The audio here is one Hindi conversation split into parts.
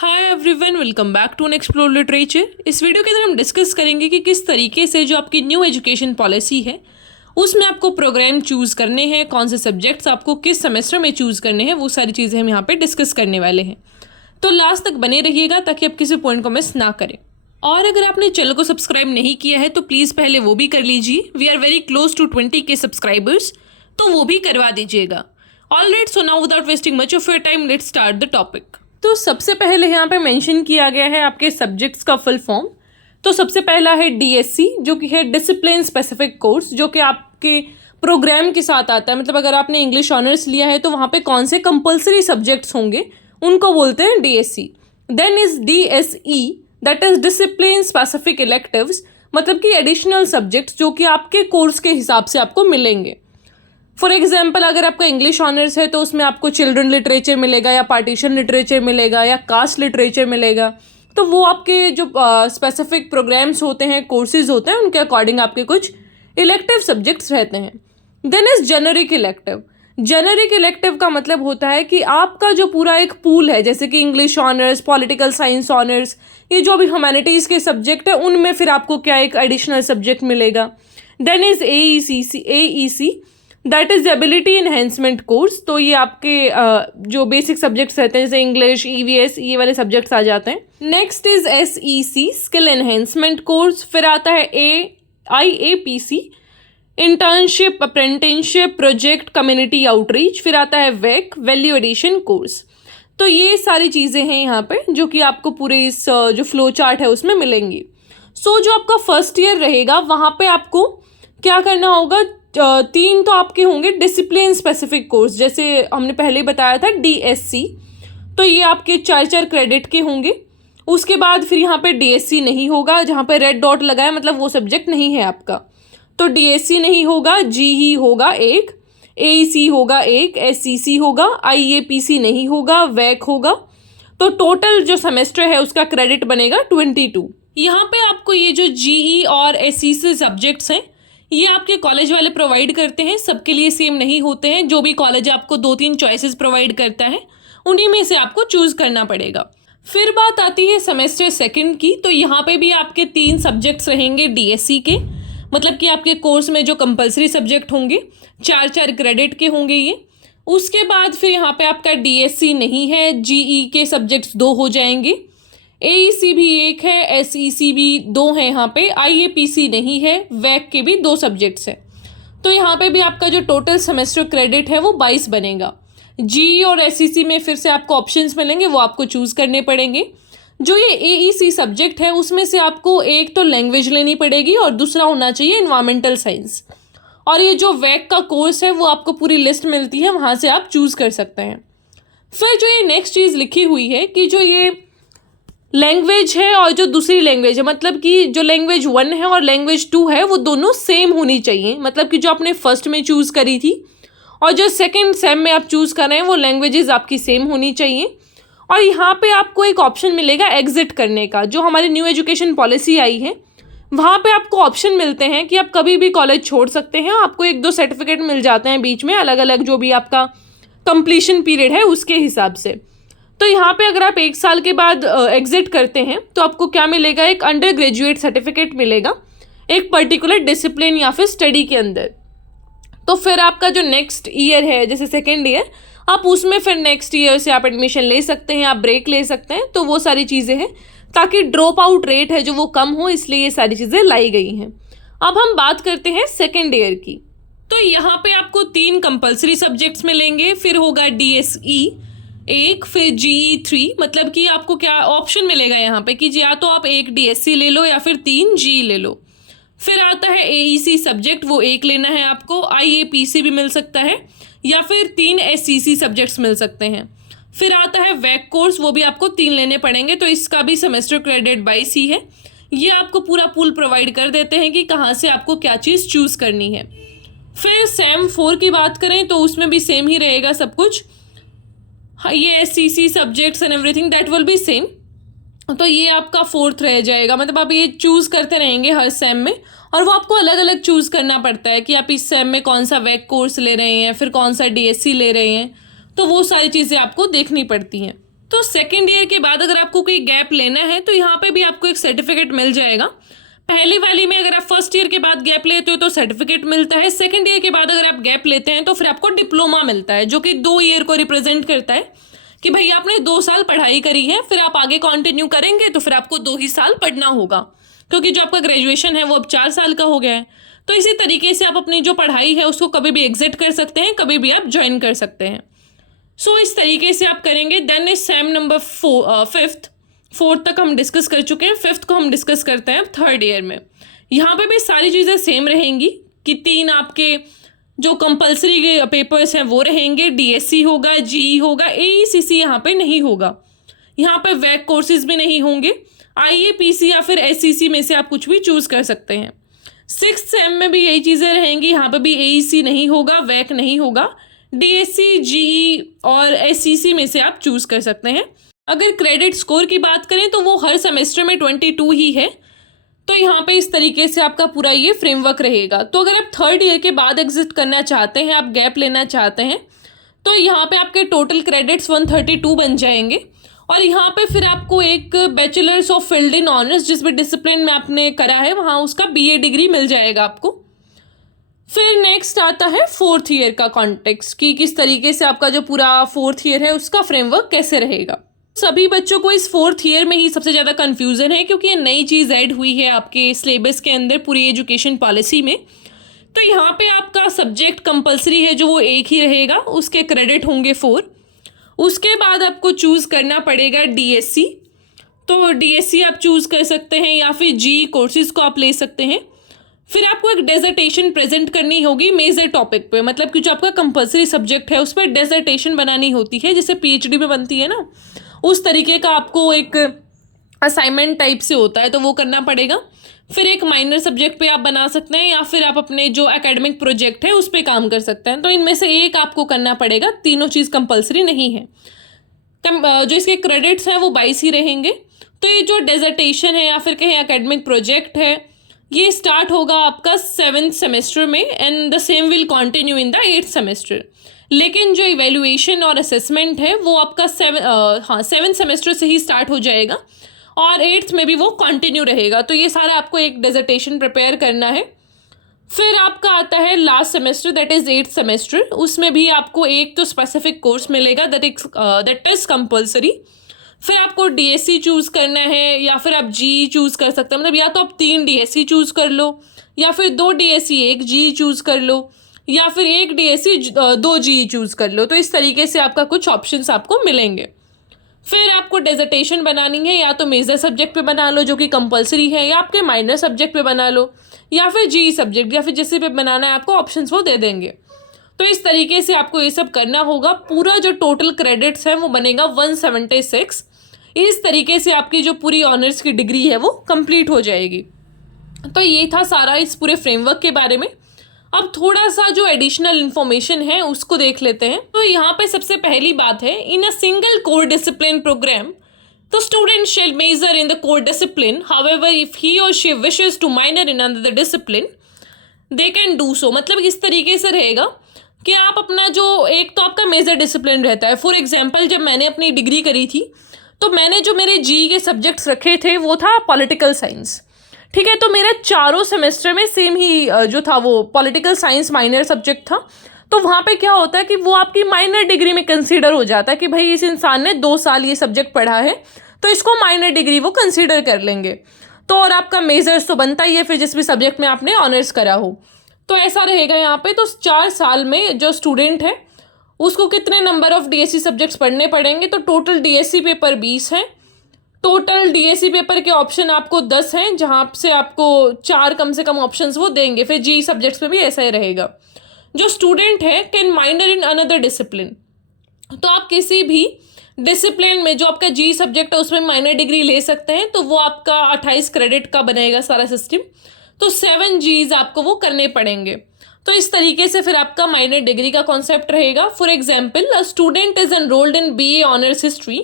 Hi everyone, welcome back to an explore literature. इस वीडियो के अंदर हम डिस्कस करेंगे कि किस तरीके से जो आपकी न्यू एजुकेशन पॉलिसी है उसमें आपको प्रोग्राम चूज़ करने हैं, कौन से सब्जेक्ट्स आपको किस सेमेस्टर में चूज़ करने हैं, वो सारी चीज़ें हम यहाँ पे डिस्कस करने वाले हैं। तो लास्ट तक बने रहिएगा ताकि आप किसी पॉइंट को मिस ना करें। और अगर आपने चैनल को सब्सक्राइब नहीं किया है तो प्लीज़ पहले वो भी कर लीजिए। We are very close to 20K subscribers, तो वो भी करवा दीजिएगा। Alright, so now without wasting much of your time let's start the topic. तो सबसे पहले यहाँ पे मेंशन किया गया है आपके सब्जेक्ट्स का फुल फॉर्म। तो सबसे पहला है DSC, जो कि है डिसिप्लिन स्पेसिफिक कोर्स, जो कि आपके प्रोग्राम के साथ आता है। मतलब अगर आपने इंग्लिश ऑनर्स लिया है तो वहाँ पे कौन से कंपलसरी सब्जेक्ट्स होंगे उनको बोलते हैं DSC। Then is DSE, that is discipline specific electives, मतलब कि एडिशनल सब्जेक्ट्स जो कि आपके कोर्स के हिसाब से आपको मिलेंगे। फॉर एग्जाम्पल, अगर आपका इंग्लिश ऑनर्स है तो उसमें आपको चिल्ड्रन लिटरेचर मिलेगा या पार्टीशन लिटरेचर मिलेगा या कास्ट लिटरेचर मिलेगा। तो वो आपके जो स्पेसिफिक प्रोग्राम्स होते हैं, कोर्सेज होते हैं, उनके अकॉर्डिंग आपके कुछ इलेक्टिव सब्जेक्ट्स रहते हैं। Then is generic elective. Generic elective का मतलब होता है कि आपका जो पूरा एक पूल है, जैसे कि English honours, political science honours, ये जो भी ह्यूमैनिटीज़ के सब्जेक्ट है उनमें फिर आपको क्या एक एडिशनल सब्जेक्ट मिलेगा। Then is AEC, that is ability enhancement course. तो ये आपके जो बेसिक सब्जेक्ट्स रहते हैं जैसे इंग्लिश, EVS, ये वाले सब्जेक्ट्स आ जाते हैं। Next is SEC, skill enhancement course. फिर आता है IAPC, internship, apprenticeship, project, community outreach. फिर आता है WEC, वैल्यू एडिशन कोर्स। तो ये सारी चीज़ें हैं यहाँ पे जो कि आपको पूरे इस जो फ्लो चार्ट है उसमें मिलेंगी। सो जो आपका फर्स्ट ईयर रहेगा वहाँ पे आपको क्या करना होगा, 3 तो आपके होंगे डिसिप्लिन स्पेसिफिक कोर्स, जैसे हमने पहले बताया था DSC। तो ये आपके 4 क्रेडिट के होंगे। उसके बाद फिर यहाँ पे DSC नहीं होगा, जहाँ पे रेड डॉट लगा है मतलब वो सब्जेक्ट नहीं है आपका। तो DSC नहीं होगा, GE होगा एक, AEC होगा एक, SEC होगा, IAPC नहीं होगा, WEC होगा। तो टोटल जो सेमेस्टर है उसका क्रेडिट बनेगा 22। यहाँ पे आपको ये जो GE और SEC सब्जेक्ट्स हैं ये आपके कॉलेज वाले प्रोवाइड करते हैं, सबके लिए सेम नहीं होते हैं। जो भी कॉलेज आपको 2-3 चॉइसेस प्रोवाइड करता है उन्हीं में से आपको चूज़ करना पड़ेगा। फिर बात आती है सेमेस्टर सेकंड की। तो यहाँ पे भी आपके 3 सब्जेक्ट्स रहेंगे DSC के, मतलब कि आपके कोर्स में जो कंपलसरी सब्जेक्ट होंगे 4 क्रेडिट के होंगे ये। उसके बाद फिर यहाँ पे आपका DSC नहीं है, GE के सब्जेक्ट्स 2 हो जाएंगे, AEC भी 1 है, SEC भी 2 है यहाँ पे, IAPC नहीं है, WEC के भी 2 सब्जेक्ट्स हैं। तो यहाँ पे भी आपका जो टोटल सेमेस्टर क्रेडिट है वो 22 बनेगा। GE और SEC में फिर से आपको ऑप्शंस मिलेंगे, वो आपको चूज़ करने पड़ेंगे। जो ये AEC सब्जेक्ट है उसमें से आपको एक तो लैंग्वेज लेनी पड़ेगी और दूसरा होना चाहिए इन्वायरमेंटल साइंस। और ये जो WEC का कोर्स है वो आपको पूरी लिस्ट मिलती है, वहाँ से आप चूज़ कर सकते हैं। फिर जो ये नेक्स्ट चीज़ लिखी हुई है कि जो ये लैंग्वेज है और जो दूसरी लैंग्वेज है, मतलब कि जो लैंग्वेज 1 है और लैंग्वेज 2 है वो दोनों सेम होनी चाहिए। मतलब कि जो आपने फर्स्ट में चूज़ करी थी और जो सेकंड सेम में आप चूज़ कर रहे हैं वो लैंग्वेजेस आपकी सेम होनी चाहिए। और यहाँ पे आपको एक ऑप्शन मिलेगा एग्जिट करने का। जो हमारी न्यू एजुकेशन पॉलिसी आई है वहाँ पे आपको ऑप्शन मिलते हैं कि आप कभी भी कॉलेज छोड़ सकते हैं। आपको 1-2 सर्टिफिकेट मिल जाते हैं बीच में, अलग अलग जो भी आपका कंप्लीशन पीरियड है उसके हिसाब से। तो यहाँ पे अगर आप 1 साल के बाद एग्जिट करते हैं तो आपको क्या मिलेगा, एक अंडर ग्रेजुएट सर्टिफिकेट मिलेगा एक पर्टिकुलर डिसिप्लिन या फिर स्टडी के अंदर। तो फिर आपका जो नेक्स्ट ईयर है जैसे सेकेंड ईयर, आप उसमें फिर नेक्स्ट ईयर से आप एडमिशन ले सकते हैं, आप ब्रेक ले सकते हैं। तो वो सारी चीज़ें हैं ताकि ड्रॉप आउट रेट है जो वो कम हो, इसलिए ये सारी चीज़ें लाई गई हैं। अब हम बात करते हैं सेकेंड ईयर की। तो यहाँ पे आपको 3 कंपल्सरी सब्जेक्ट्स मिलेंगे, फिर होगा DSE एक, फिर GE 3। मतलब कि आपको क्या ऑप्शन मिलेगा यहाँ पे कि या तो आप एक DSC ले लो या फिर 3 GE ले लो। फिर आता है AEC सब्जेक्ट, वो एक लेना है आपको, IAPC भी मिल सकता है या फिर 3 SEC सब्जेक्ट्स मिल सकते हैं। फिर आता है WEC कोर्स, वो भी आपको 3 लेने पड़ेंगे। तो इसका भी सेमेस्टर क्रेडिट 22 ही है। ये आपको पूरा पूल प्रोवाइड कर देते हैं कि कहाँ से आपको क्या चीज़ चूज़ करनी है। फिर SEM 4 की बात करें तो उसमें भी सेम ही रहेगा सब कुछ। ये SEC subjects and everything that will be same. तो ये आपका 4th रह जाएगा। मतलब आप ये चूज़ करते रहेंगे हर सेम में, और वो आपको अलग अलग चूज़ करना पड़ता है कि आप इस सेम में कौन सा WEC कोर्स ले रहे हैं, फिर कौन सा DSC ले रहे हैं। तो वो सारी चीज़ें आपको देखनी पड़ती हैं। तो सेकेंड ईयर के बाद अगर आपको कोई गैप लेना है तो यहाँ पे भी आपको एक सर्टिफिकेट मिल जाएगा। पहली वाली में अगर आप फर्स्ट ईयर के बाद गैप लेते हो तो सर्टिफिकेट मिलता है, सेकेंड ईयर के बाद अगर आप गैप लेते हैं तो फिर आपको डिप्लोमा मिलता है, जो कि 2 ईयर को रिप्रेजेंट करता है कि भाई आपने 2 साल पढ़ाई करी है, फिर आप आगे कंटिन्यू करेंगे तो फिर आपको 2 ही साल पढ़ना होगा, क्योंकि जो आपका ग्रेजुएशन है वो अब 4 साल का हो गया है। तो इसी तरीके से आप अपनी जो पढ़ाई है उसको कभी भी एग्जिट कर सकते हैं, कभी भी आप ज्वाइन कर सकते हैं। सो इस तरीके से आप करेंगे। Then is same number 4th तक हम डिस्कस कर चुके हैं, 5th को हम डिस्कस करते हैं थर्ड ईयर में। यहाँ पे भी सारी चीज़ें सेम रहेंगी कि 3 आपके जो कंपलसरी के पेपर्स हैं वो रहेंगे, डीएससी होगा, जीई होगा, एईसीसी यहाँ पे नहीं होगा, यहाँ पे वैक कोर्सेज भी नहीं होंगे, आईएपीसी या फिर एससीसी में से आप कुछ भी चूज़ कर सकते हैं। 6th सेम में भी यही चीज़ें रहेंगी, यहाँ पे भी एईसी नहीं होगा, वैक नहीं होगा, डीएससी, जीई और एससीसी में से आप चूज़ कर सकते हैं। अगर क्रेडिट स्कोर की बात करें तो वो हर सेमेस्टर में 22 ही है। तो यहाँ पे इस तरीके से आपका पूरा ये फ्रेमवर्क रहेगा। तो अगर आप थर्ड ईयर के बाद एग्जिट करना चाहते हैं, आप गैप लेना चाहते हैं, तो यहाँ पे आपके टोटल क्रेडिट्स 132 बन जाएंगे और यहाँ पे फिर आपको एक bachelors of field in honours जिस भी डिसिप्लिन में आपने करा है वहाँ उसका बीए डिग्री मिल जाएगा आपको। फिर नेक्स्ट आता है 4th ईयर का कॉन्टेक्स्ट कि किस तरीके से आपका जो पूरा 4th ईयर है उसका फ्रेमवर्क कैसे रहेगा। सभी बच्चों को इस 4th ईयर में ही सबसे ज़्यादा कन्फ्यूज़न है, क्योंकि ये नई चीज़ ऐड हुई है आपके सिलेबस के अंदर पूरी एजुकेशन पॉलिसी में। तो यहाँ पे आपका सब्जेक्ट कंपलसरी है जो वो एक ही रहेगा, उसके क्रेडिट होंगे 4। उसके बाद आपको चूज़ करना पड़ेगा डीएससी। तो डीएससी आप चूज़ कर सकते हैं या फिर जी कोर्सेज़ को आप ले सकते हैं। फिर आपको एक डेजर्टेशन प्रेजेंट करनी होगी मेजर टॉपिक पे, मतलब कि जो आपका कंपलसरी सब्जेक्ट है उस पर डेजर्टेशन बनानी होती है, जैसे पीएचडी में बनती है ना, उस तरीके का आपको एक असाइनमेंट टाइप से होता है, तो वो करना पड़ेगा। फिर एक माइनर सब्जेक्ट पे आप बना सकते हैं या फिर आप अपने जो एकेडमिक प्रोजेक्ट है उस पर काम कर सकते हैं। तो इनमें से एक आपको करना पड़ेगा, तीनों चीज़ कंपलसरी नहीं है। जो इसके क्रेडिट्स हैं वो 22 ही रहेंगे। तो ये जो डेजर्टेशन है या फिर कहें एकेडमिक प्रोजेक्ट है, ये स्टार्ट होगा आपका 7th सेमेस्टर में and the same will continue in the 8th semester. लेकिन जो इवेल्युएशन और असेसमेंट है वो आपका 7th सेमेस्टर से ही स्टार्ट हो जाएगा और 8th में भी वो कंटिन्यू रहेगा। तो ये सारा आपको एक डेजर्टेशन प्रिपेयर करना है। फिर आपका आता है last semester, that is 8th semester. उसमें भी आपको एक तो स्पेसिफिक कोर्स मिलेगा दैट इज़ कंपलसरी। फिर आपको डीएससी चूज़ करना है या फिर आप जी चूज़ कर सकते हैं, मतलब या तो आप 3 डीएससी चूज़ कर लो या फिर 2 डीएससी 1 जी चूज़ कर लो या फिर 1 डीएससी 2 जी चूज़ कर लो। तो इस तरीके से आपका कुछ ऑप्शंस आपको मिलेंगे। फिर आपको डेजर्टेशन बनानी है, या तो मेजर सब्जेक्ट पे बना लो जो कि कंपलसरी है, या आपके माइनर सब्जेक्ट पे बना लो, या फिर जी सब्जेक्ट, या फिर जिस पे बनाना है आपको ऑप्शंस वो दे देंगे। तो इस तरीके से आपको ये सब करना होगा। पूरा जो टोटल क्रेडिट्स है वो बनेगा 176। इस तरीके से आपकी जो पूरी ऑनर्स की डिग्री है वो कंप्लीट हो जाएगी। तो ये था सारा इस पूरे फ्रेमवर्क के बारे में। अब थोड़ा सा जो एडिशनल इन्फॉर्मेशन है उसको देख लेते हैं। तो यहाँ पे सबसे पहली बात है, in a single core discipline programme the student shall major in the core discipline. However, if he or she wishes to minor in another discipline, they can do so. मतलब इस तरीके से रहेगा कि आप अपना जो एक तो आपका मेजर डिसिप्लिन रहता है। फॉर एग्जांपल जब मैंने अपनी डिग्री करी थी तो मैंने जो मेरे जी के सब्जेक्ट्स रखे थे वो था पॉलिटिकल साइंस, ठीक है। तो मेरा चारों सेमेस्टर में सेम ही जो था वो पॉलिटिकल साइंस माइनर सब्जेक्ट था। तो वहाँ पे क्या होता है कि वो आपकी माइनर डिग्री में कंसीडर हो जाता है कि भाई इस इंसान ने 2 साल ये सब्जेक्ट पढ़ा है तो इसको माइनर डिग्री वो कंसीडर कर लेंगे। तो और आपका मेजर्स तो बनता ही है फिर जिस भी सब्जेक्ट में आपने ऑनर्स करा हो। तो ऐसा रहेगा यहाँ पे। तो 4 साल में जो स्टूडेंट है उसको कितने नंबर ऑफ डीएससी सब्जेक्ट्स पढ़ने पड़ेंगे, तो टोटल डीएससी पेपर 20 हैं। टोटल डीएससी पेपर के ऑप्शन आपको 10 हैं, जहाँ से आपको 4 कम से कम ऑप्शंस वो देंगे। फिर जी सब्जेक्ट्स में भी ऐसा ही रहेगा। जो स्टूडेंट है can minor in another discipline, तो आप किसी भी डिसिप्लिन में जो आपका जी सब्जेक्ट है उसमें माइनर डिग्री ले सकते हैं। तो वो आपका 28 क्रेडिट का बनेगा सारा सिस्टम। तो 7 जीज आपको वो करने पड़ेंगे। तो इस तरीके से फिर आपका माइनर डिग्री का कॉन्सेप्ट रहेगा। For example, a student is enrolled in BA honours history,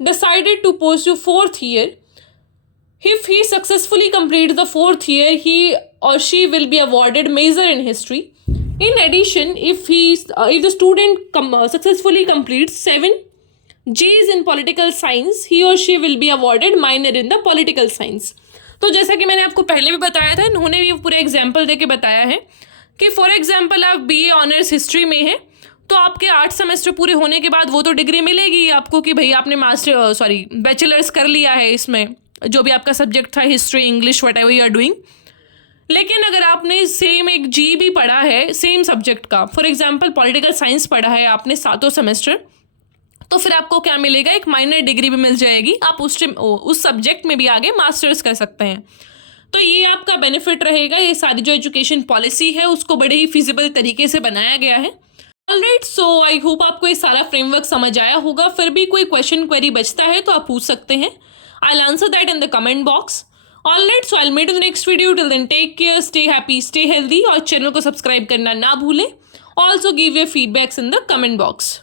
decided to pursue 4th year. If he successfully completes the 4th year, he or she will be awarded major in history. In addition, if the student successfully completes 7 J is in political science, he or she will be awarded minor in the political science. तो जैसा कि मैंने आपको पहले भी बताया था, इन्होंने भी पूरे एग्जाम्पल देके बताया है कि फॉर एग्जाम्पल आप BA ऑनर्स हिस्ट्री में हैं तो आपके 8 सेमेस्टर पूरे होने के बाद वो तो डिग्री मिलेगी आपको कि भाई आपने बैचलर्स कर लिया है इसमें, जो भी आपका सब्जेक्ट था, history, English, whatever you are doing. लेकिन अगर आपने सेम एक जी भी पढ़ा है सेम सब्जेक्ट का, फॉर एग्जाम्पल पॉलिटिकल साइंस पढ़ा है आपने 7 सेमेस्टर, तो फिर आपको क्या मिलेगा, एक माइनर डिग्री भी मिल जाएगी. आप उस सब्जेक्ट में भी आगे मास्टर्स कर सकते हैं. तो ये आपका बेनिफिट रहेगा. ये सारी जो एजुकेशन पॉलिसी है उसको बड़े ही फिजिबल तरीके से बनाया गया है. ऑलराइट, सो आई होप आपको ये सारा फ्रेमवर्क समझ आया होगा. फिर भी कोई क्वेश्चन क्वेरी बचता है तो आप पूछ सकते हैं. I will answer that in the comment box. Alright, so I will meet in the next video. Till then take care, stay happy, stay healthy और चैनल को सब्सक्राइब करना ना भूलें. Also give your feedbacks in the comment box.